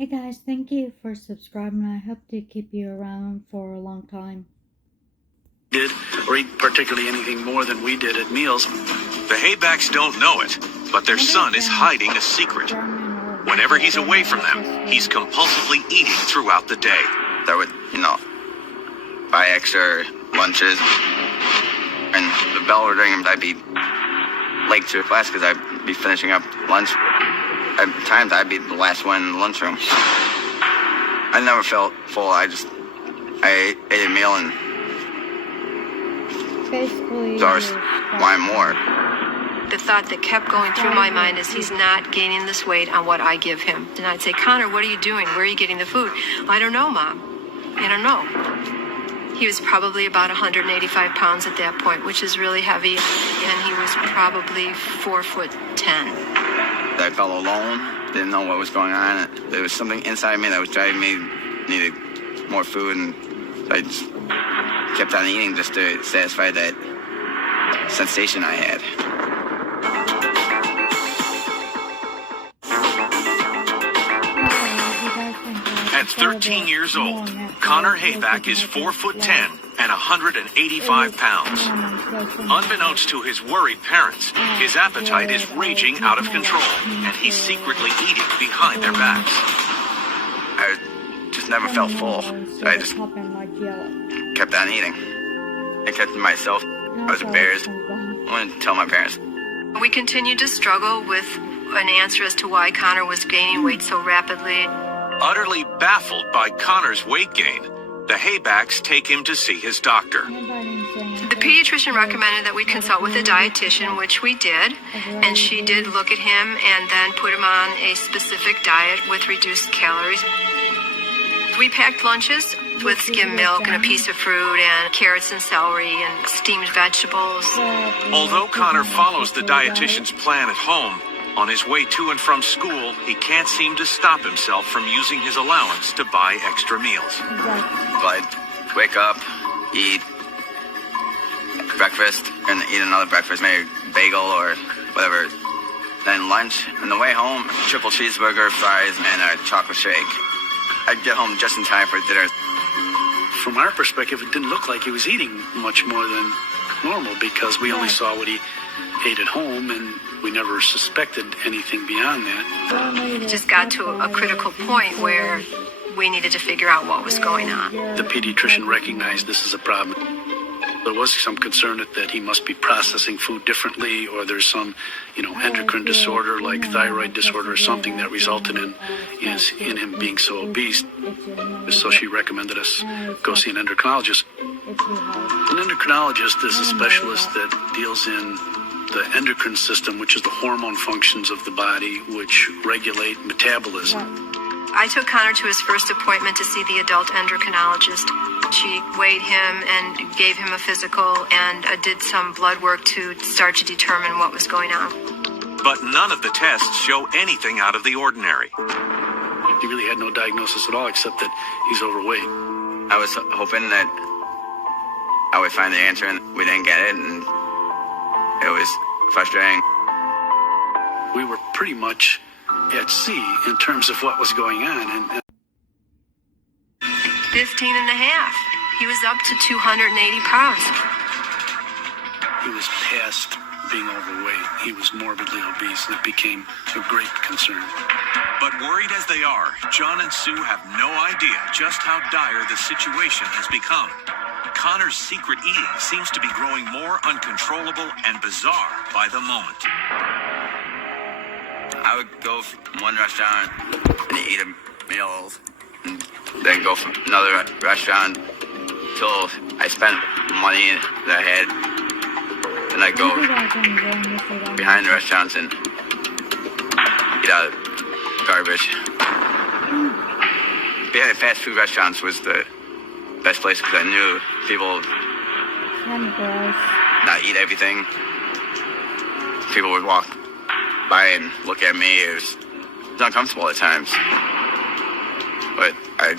Hey guys, thank you for subscribing. I hope to keep you around for a long time. Did or eat particularly anything more than we did at meals. The Haybacks don't know it, but their son is hiding a secret. Whenever he's away from them, he's compulsively eating throughout the day. I would, buy extra lunches. And the bell would ring and I'd be late to class because I'd be finishing up lunch. At times I'd be the last one in the lunchroom. I never felt full. I ate a meal and Basically, so I was wanting more. The thought that kept going through my mind is he's not gaining this weight on what I give him. And I'd say, Connor, what are you doing? Where are you getting the food? I don't know, Mom. I don't know. He was probably about 185 pounds at that point, which is really heavy. And he was probably 4'10". I felt alone, didn't know what was going on. There was something inside me that was driving me, needed more food, and I just kept on eating just to satisfy that sensation I had. At 13 years old, Connor Hayback is 4'10" and 185 pounds. Unbeknownst to his worried parents, his appetite is raging out of control, and he's secretly eating behind their backs. I just never felt full, so I just kept on eating. I kept to myself. I was embarrassed. I wanted to tell my parents. We continued to struggle with an answer as to why Connor was gaining weight so rapidly. Utterly baffled by Connor's weight gain, the Haybacks take him to see his doctor. The pediatrician recommended that we consult with a dietitian, which we did, and she did look at him and then put him on a specific diet with reduced calories. We packed lunches with skim milk and a piece of fruit and carrots and celery and steamed vegetables. Although Connor follows the dietitian's plan at home, on his way to and from school, he can't seem to stop himself from using his allowance to buy extra meals. So I'd wake up, eat breakfast, and eat another breakfast, maybe bagel or whatever. Then lunch, and the way home, triple cheeseburger, fries, and a chocolate shake. I'd get home just in time for dinner. From our perspective, it didn't look like he was eating much more than normal because we only saw what he ate at home, and we never suspected anything beyond that. It just got to a critical point where we needed to figure out what was going on. The pediatrician recognized this as a problem. There was some concern that he must be processing food differently, or there's some, endocrine disorder like thyroid disorder or something that resulted in him being so obese. So she recommended us go see an endocrinologist. An endocrinologist is a specialist that deals in the endocrine system, which is the hormone functions of the body, which regulate metabolism. I took Connor to his first appointment to see the adult endocrinologist. She weighed him and gave him a physical and did some blood work to start to determine what was going on. But none of the tests show anything out of the ordinary. He really had no diagnosis at all except that he's overweight. I was hoping that I would find the answer, and we didn't get it, and it was frustrating. We were pretty much at sea in terms of what was going on. And 15 and a half. He was up to 280 pounds. he was past being overweight. He was morbidly obese, and it became a great concern. But worried as they are, John and Sue have no idea just how dire the situation has become. Connor's secret eating seems to be growing more uncontrollable and bizarre by the moment. I would go from one restaurant and eat a meal, and then go from another restaurant till I spent money that I had. Then I'd go behind the restaurants and eat out garbage. Behind fast food restaurants was the best place because I knew people not eat everything. People would walk by and look at me. It was uncomfortable at times, but I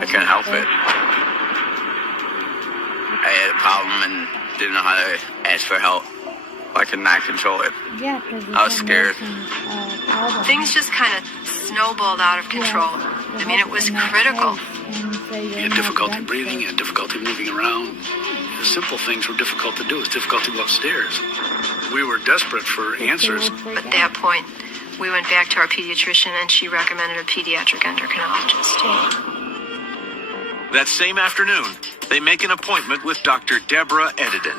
couldn't help it. I had a problem and didn't know how to ask for help. I could not control it. Yeah, I was scared. Things just kind of snowballed out of control. I mean, it was critical. He had difficulty breathing, he had difficulty moving around. The simple things were difficult to do. It was difficult to go upstairs. We were desperate for answers. At that point, we went back to our pediatrician, and she recommended a pediatric endocrinologist. That same afternoon, they make an appointment with Dr. Deborah Edidin.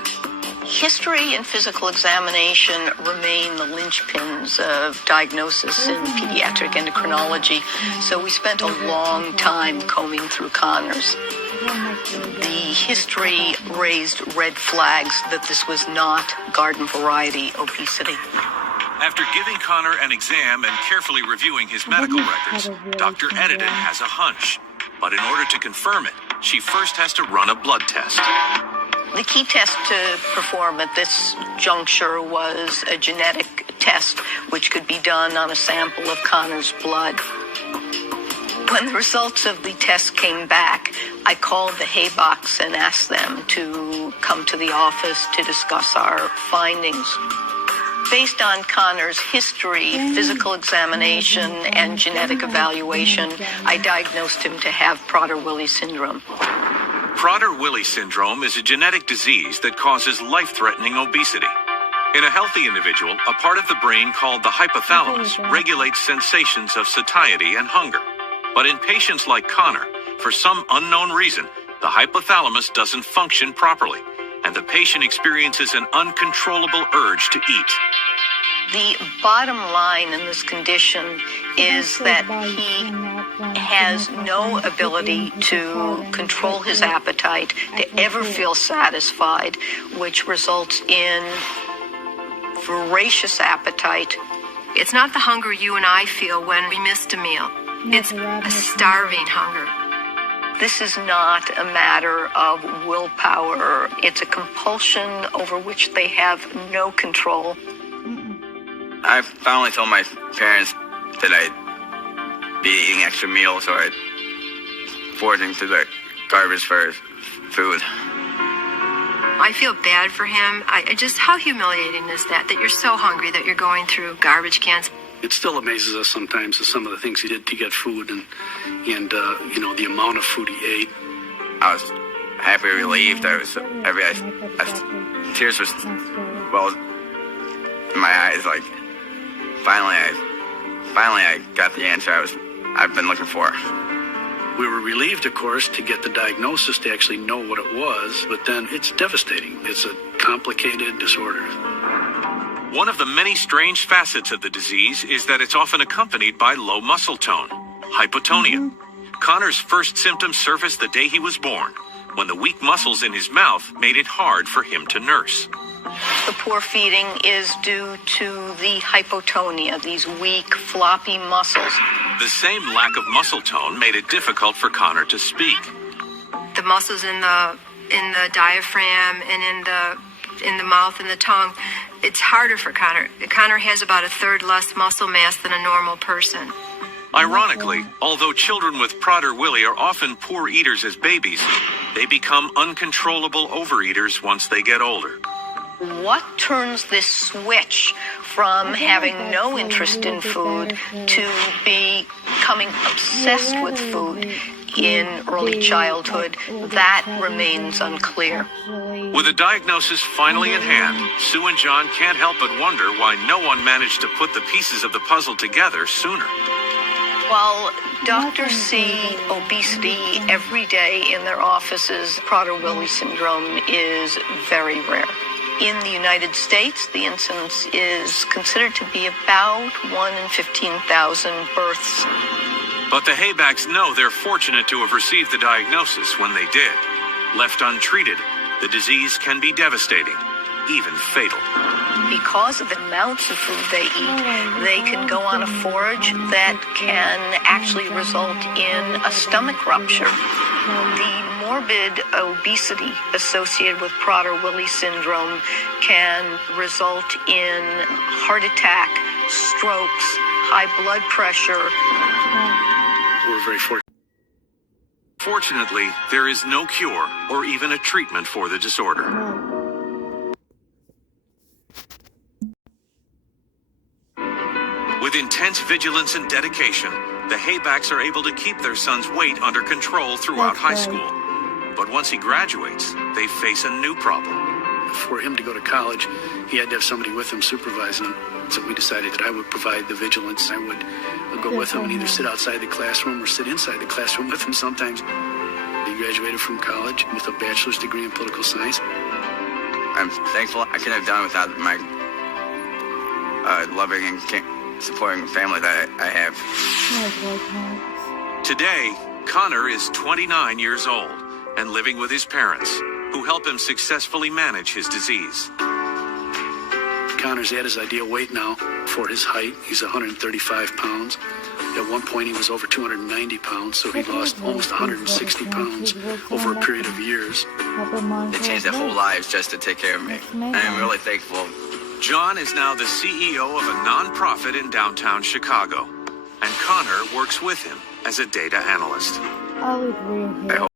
History and physical examination remain the linchpins of diagnosis in pediatric endocrinology, so we spent a long time combing through Connor's. The history raised red flags that this was not garden variety obesity. After giving Connor an exam and carefully reviewing his medical records, Dr. Edidin has a hunch. But in order to confirm it, she first has to run a blood test. The key test to perform at this juncture was a genetic test, which could be done on a sample of Connor's blood. When the results of the test came back, I called the hay box and asked them to come to the office to discuss our findings. Based on Connor's history, physical examination, and genetic evaluation, I diagnosed him to have Prader-Willi syndrome. Prader-Willi syndrome is a genetic disease that causes life-threatening obesity. In a healthy individual, a part of the brain called the hypothalamus regulates sensations of satiety and hunger. But in patients like Connor, for some unknown reason, the hypothalamus doesn't function properly, and the patient experiences an uncontrollable urge to eat. The bottom line in this condition is that he has no ability to control his appetite, to ever feel satisfied, which results in voracious appetite. It's not the hunger you and I feel when we missed a meal. It's a starving hunger. This is not a matter of willpower. It's a compulsion over which they have no control. I finally told my parents that I'd be eating extra meals or I'd foraging through the garbage for food. I feel bad for him. I just, how humiliating is that you're so hungry that you're going through garbage cans? It still amazes us sometimes at some of the things he did to get food and the amount of food he ate. I was happy, relieved. Tears were in my eyes. Like finally I got the answer I've been looking for. We were relieved, of course, to get the diagnosis, to actually know what it was, but then it's devastating. It's a complicated disorder. One of the many strange facets of the disease is that it's often accompanied by low muscle tone, hypotonia. Connor's first symptoms surfaced the day he was born, when the weak muscles in his mouth made it hard for him to nurse. The poor feeding is due to the hypotonia, these weak, floppy muscles. The same lack of muscle tone made it difficult for Connor to speak. The muscles in the diaphragm and in the mouth and the tongue, it's harder for Connor. Connor has about a third less muscle mass than a normal person. Ironically, although children with Prader-Willi are often poor eaters as babies, they become uncontrollable overeaters once they get older. What turns this switch from having no interest in food to becoming obsessed with food in early childhood, that remains unclear. With a diagnosis finally in hand, Sue and John can't help but wonder why no one managed to put the pieces of the puzzle together sooner. While doctors see obesity every day in their offices, Prader-Willi syndrome is very rare. In the United States, the incidence is considered to be about 1 in 15,000 births. But the Haybacks know they're fortunate to have received the diagnosis when they did. Left untreated, the disease can be devastating, even fatal. Because of the amounts of food they eat, they can go on a forage that can actually result in a stomach rupture. The morbid obesity associated with Prader-Willi syndrome can result in heart attack, strokes, high blood pressure. We're very fortunate. Fortunately, there is no cure or even a treatment for the disorder. With With intense vigilance and dedication, the Haybacks are able to keep their son's weight under control throughout high school. But once he graduates, they face a new problem. For him to go to college, he had to have somebody with him supervising him. So we decided that I would provide the vigilance. I would go with him and either sit outside the classroom or sit inside the classroom with him sometimes. He graduated from college with a bachelor's degree in political science. I'm thankful. I couldn't have done it without my loving and supporting family that I have. Today, Connor is 29 years old and living with his parents, who help him successfully manage his disease. Connor's at his ideal weight now for his height. He's 135 pounds. At one point, he was over 290 pounds, so he lost almost 160 pounds over a period of years. They changed their whole lives just to take care of me. I'm really thankful. John is now the CEO of a nonprofit in downtown Chicago, and Connor works with him as a data analyst. I'll agree with you.